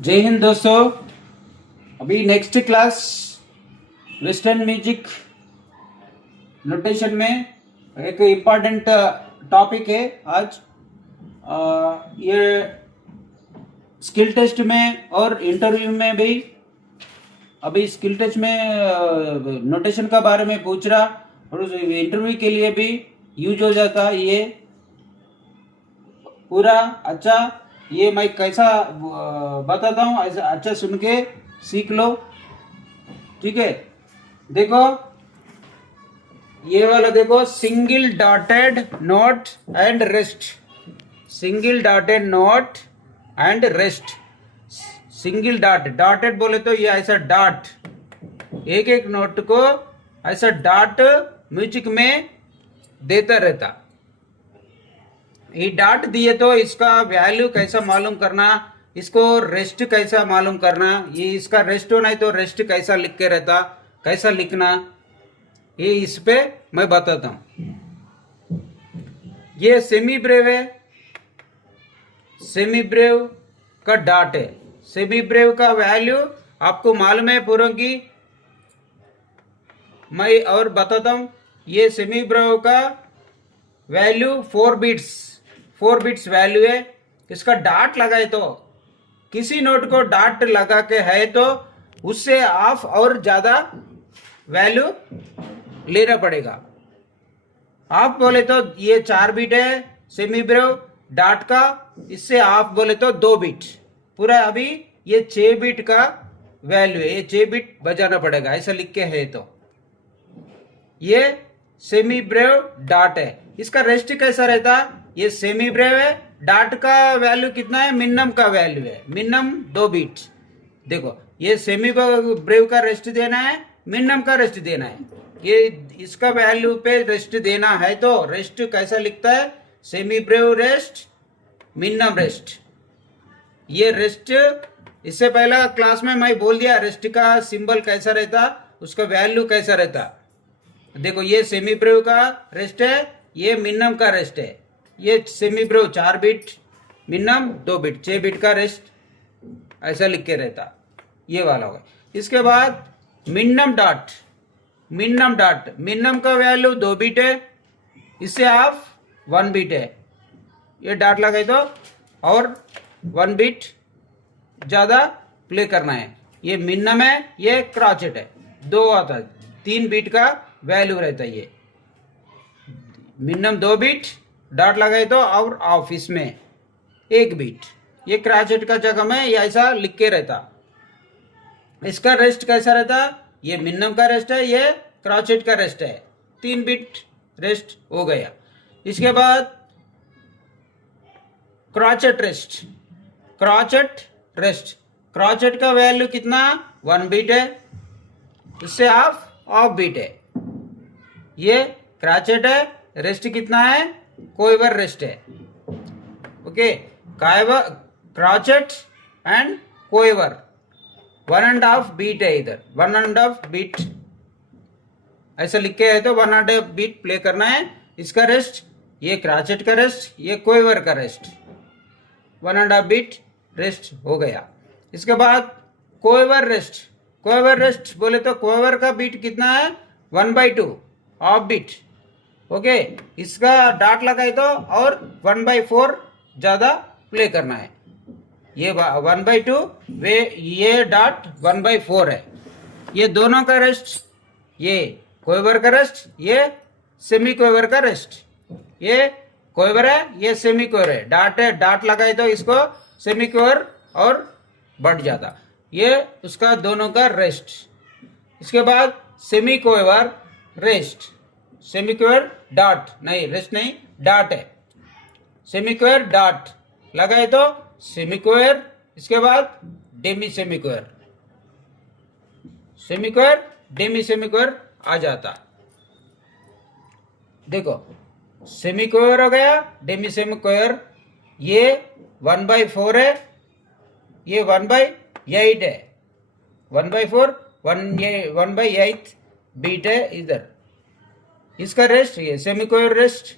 जय हिंद दोस्तों। अभी next class western music notation में एक इम्पॉर्टेंट टॉपिक है आज। ये स्किल टेस्ट में और इंटरव्यू में भी अभी स्किल टेस्ट में नोटेशन का बारे में पूछ रहा और इंटरव्यू के लिए भी यूज हो जाता। ये पूरा अच्छा ये मैं कैसा बताता हूँ, ऐसा अच्छा सुन के सीख लो, ठीक है। देखो ये वाला देखो, single dotted note and rest, single dotted note and rest. Single dotted बोले तो ये ऐसा डॉट, एक एक नोट को ऐसा डॉट म्यूजिक में देता रहता। ये डॉट दिए तो इसका वैल्यू कैसा मालूम करना, इसको रेस्ट कैसा मालूम करना, ये इसका रेस्ट हो नहीं तो रेस्ट कैसा लिख के रहता, कैसा लिखना, ये इस पे मैं बताता हूं। ये सेमी ब्रेव है, सेमी ब्रेव का डॉट है। सेमी ब्रेव का वैल्यू आपको मालूम है पूरा की मैं और बताता हूं। ये सेमी ब्रेव का वैल्यू 4 बिट्स वैल्यू है। इसका डॉट लगाए तो किसी नोट को डॉट लगा के है तो उससे ऑफ और ज्यादा वैल्यू लेना पड़ेगा। ऑफ बोले तो ये 4 बिट है सेमी ब्रेव डॉट का, इससे ऑफ बोले तो 2 बिट पूरा। अभी ये 6 बिट का वैल्यू है, ये 6 बिट बजाना पड़ेगा, ऐसा लिख के है तो ये सेमी ब्रेव डॉट है। इसका रेस्ट कैसा रहता, ये सेमी ब्रेव है, डॉट का वैल्यू कितना है, मिनिमम का वैल्यू है, मिनिमम 2 बिट। देखो ये सेमी ब्रेव का रेस्ट देना है, मिनिमम का रेस्ट देना है, ये इसका वैल्यू पे रेस्ट देना है तो रेस्ट कैसा लिखता है, semi brave rest, minim rest. ये रेस्ट इससे पहला क्लास में मैं बोल दिया रेस्ट का सिंबल कैसा रहता, उसका वैल्यू कैसा रहता। देखो ये सेमी ब्रेव का रेस्ट है, ये मिनिमम का रेस्ट है। ये semi brave 4 bit, minimum 2 bit, 6 bit का रेस्ट ऐसा लिख के रहता, ये वाला होगा। इसके बाद मिनिमम डॉट, मिनिमम का वैल्यू 2 बिट है, इससे आप 1 बिट है, ये डॉट लगाए तो और 1 बिट ज्यादा प्ले करना है। ये मिनिमम है, ये क्रॉचेट है, 2 आता है, 3 बिट का वैल्यू रहता है। ये मिनिमम 2 बिट डॉट लगाए तो और ऑफ इसमें 1 बिट, ये क्रॉचेट का जगह में ये ऐसा लिख के रहता। इसका रेस्ट कैसा रहता, ये मिनिमम का रेस्ट है, ये क्रॉचेट का रेस्ट है, 3 बिट रेस्ट हो गया। इसके बाद क्रॉचेट रेस्ट, क्रॉचेट का वैल्यू कितना, 1 बिट है, इससे ऑफ बिट है। ये क्रॉचेट है, रेस्ट कितना है, कोइवर रेस्ट है। ओके, क्रॉचेट एंड कोइवर 1.5 बीट है, इधर 1.5 बीट ऐसा लिख के है तो 1.5 बीट प्ले करना है। इसका रेस्ट, ये क्रॉचेट का रेस्ट, ये कोइवर का रेस्ट, 1.5 बीट रेस्ट हो गया। इसके बाद कोइवर रेस्ट बोले तो कोइवर का बीट कितना है, 1/2 ऑफ बीट। ओके, इसका डॉट लगाए तो और 1/4 ज्यादा प्ले करना है। ये 1/2 वे, ये डॉट 1/4 है। ये दोनों का रेस्ट, ये कोइवर का रेस्ट, ये सेमी कोइवर का रेस्ट, ये कोइवर है, ये सेमी कोइवर है। डॉट है, डॉट लगाए तो इसको सेमी कोइवर और बढ़ जाता, ये उसका दोनों का रेस्ट। इसके बाद semi कोइवर rest, semiquaver dot नहीं, रेस्ट नहीं, डॉट है, सेमी कोइवर डॉट लगाए तो सेमी कोइवर, इसके बाद demisemiquaver, semiquaver demisemiquaver आ जाता। देखो सेमी कोइवर हो गया, डेमी सेमी कोइवर, ये 1/4 है, ये 1/8 है, 1/4 1/8 बीट है इधर। इसका रेस्ट, ये semi कोइवर rest,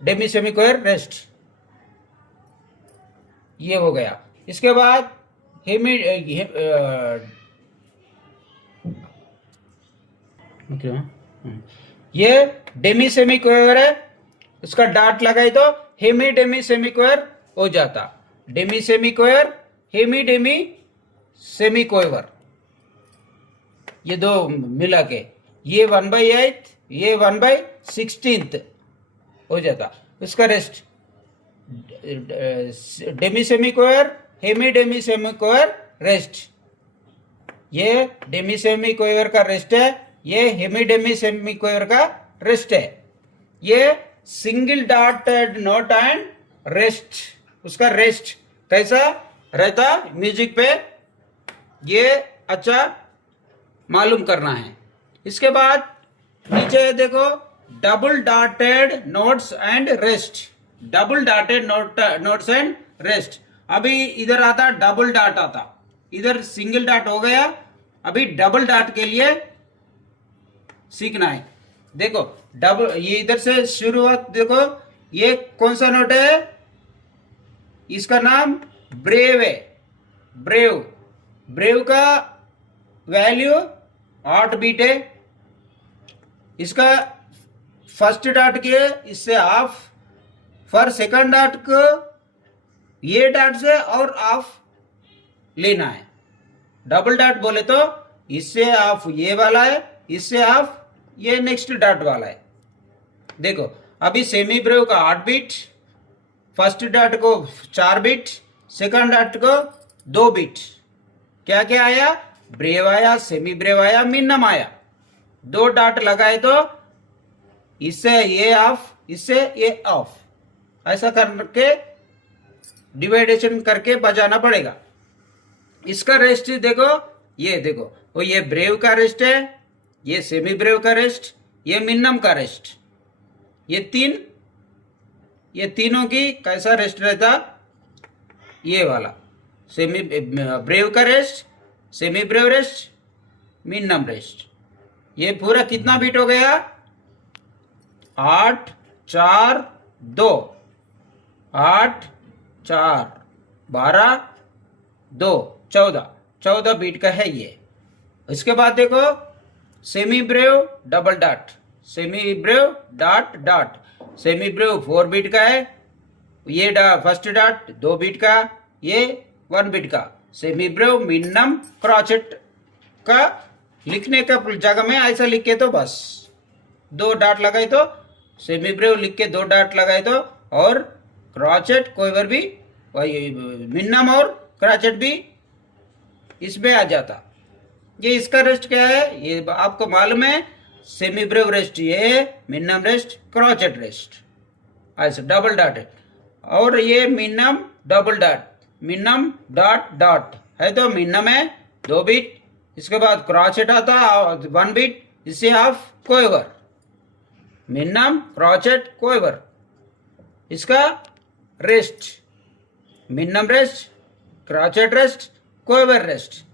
Demi semi कोइवर rest, ये हो गया। इसके बाद हेमी ये डेमी सेमी क्वेवर है, उसका डाट लगाए तो हेमी डेमी सेमी क्वेवर हो जाता। Demi semi क्वेवर, Hemy Demi semi क्वेवर, ये दो मिला के ये 1/8, ये 1/16 हो जाता। उसका rest Demi semi क्वेवर, Hemy Demi semi क्वेवर rest. ये डेमी सेमी क्वेवर का रेस्ट है, ये हेमी डेमी सेमी क्वेवर का रेस्ट है। ये single dotted note and rest, उसका रेस्ट कैसा रहता म्यूजिक पे, ये अच्छा मालूम करना है। इसके बाद नीचे देखो double dotted notes and rest, double dotted notes and rest. अभी इधर आता डबल डॉट आता, इधर सिंगल डॉट हो गया, अभी डबल डॉट के लिए सीखना है। देखो डबल, ये इधर से शुरुआत देखो, ये कौन सा नोट है, इसका नाम ब्रेव है। ब्रेव, ब्रेव का वैल्यू 8 बीट है। इसका फर्स्ट डॉट के इससे ऑफ, फॉर सेकंड डॉट को ये डॉट से और ऑफ लेना है। डबल डॉट बोले तो इससे ऑफ ये वाला है, इससे ऑफ ये नेक्स्ट डॉट वाला है। देखो अभी सेमी ब्रेव का 8 बीट, फर्स्ट डॉट को 4 बीट, सेकंड डॉट को 2 बीट। क्या क्या आया, ब्रेव आया, सेमी ब्रेव आया, मिनिमम आया। 2 डॉट लगाए तो इससे ये ऑफ, इससे ये ऑफ, ऐसा करके डिवाइडेशन करके बजाना पड़ेगा। इसका रेस्ट देखो, ये देखो वो ये ब्रेव का रेस्ट है, ये सेमी ब्रेव का रेस्ट, ये मिनिमम का रेस्ट। ये तीनों की कैसा रेस्ट रहता, ये वाला सेमी ब्रेव का rest, semi brave rest, minim rest. ये पूरा कितना बीट हो गया, 8 4 2, 8 4 12 2 14 बीट का है ये। इसके बाद देखो semibreve double dot, semibreve dot dot, semibreve 4 beat का है, ये फर्स्ट डॉट 2 बीट का, ये 1 बीट का। सेमी ब्रेव मिनिमम क्रॉचेट का लिखने का जगह में ऐसा लिख के तो बस 2 डॉट लगाए तो सेमी ब्रेव लिख के 2 डॉट लगाए तो, और क्रॉचेट कोई भी मिनिमम और क्रॉचेट भी इसमें आ जाता। ये इसका रेस्ट क्या है, ये आपको मालूम है, सेमी ब्रेव रेस्ट ये है, मिनिमम रेस्ट क्रॉचेट रेस्ट, ऐसे डबल डॉट है। और ये minimum double dot, minimum dot dot है तो मिनिमम है 2 बीट। इसके बाद क्रॉचेट आता 1 बीट, इससे of quaver, minim crotchet quaver. इसका rest minim rest, crotchet rest, quaver rest.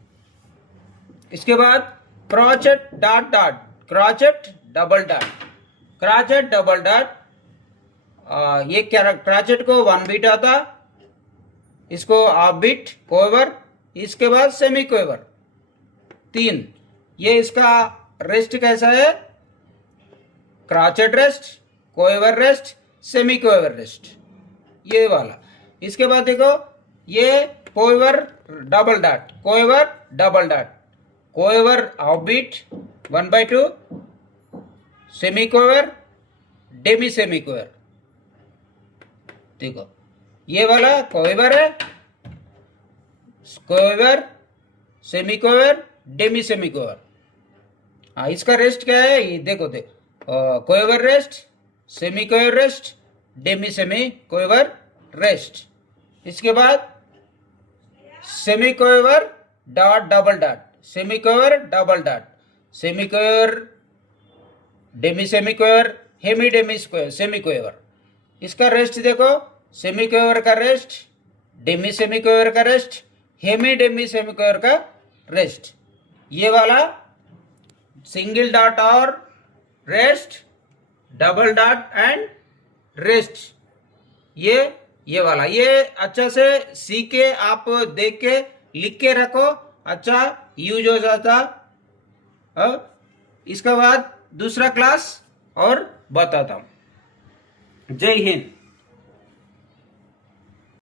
इसके बाद crotchet dot dot, crotchet double dot, crotchet double dot. ये क्या, क्रॉचेट को 1 बीट आता, इसको हाफ बीट क्वेवर, इसके बाद सेमी क्वेवर 3। ये इसका रेस्ट कैसा है, crotchet rest, quaver rest, semi क्वेवर rest, ये वाला। इसके बाद देखो ये quaver double dot, quaver double dot, quaver half beat 1/2, semiquaver, Demi semi क्वेवर। देखो ये वाला क्वेवर है, quaver, semiquaver, Demi semi क्वेवर। इसका रेस्ट क्या है, ये देखो quaver rest, semi क्वेवर rest, Demi semi क्वेवर rest. इसके बाद semiquaver dot double dot, semiquaver double dot, semiquaver, Demi semi क्वेवर, Hemy Demi semi क्वेवर। इसका रेस्ट देखो, सेमी क्वेवर का रेस्ट, डेमी सेमी क्वेवर का रेस्ट, हेमी डेमी सेमी क्वेवर का rest. ये वाला single dot और rest, double dot and rest, ये वाला। ये अच्छा से सीख के आप देख के लिख के रखो, अच्छा यूज हो जाता। इसके बाद दूसरा क्लास और बताता हूं। जय हिंद।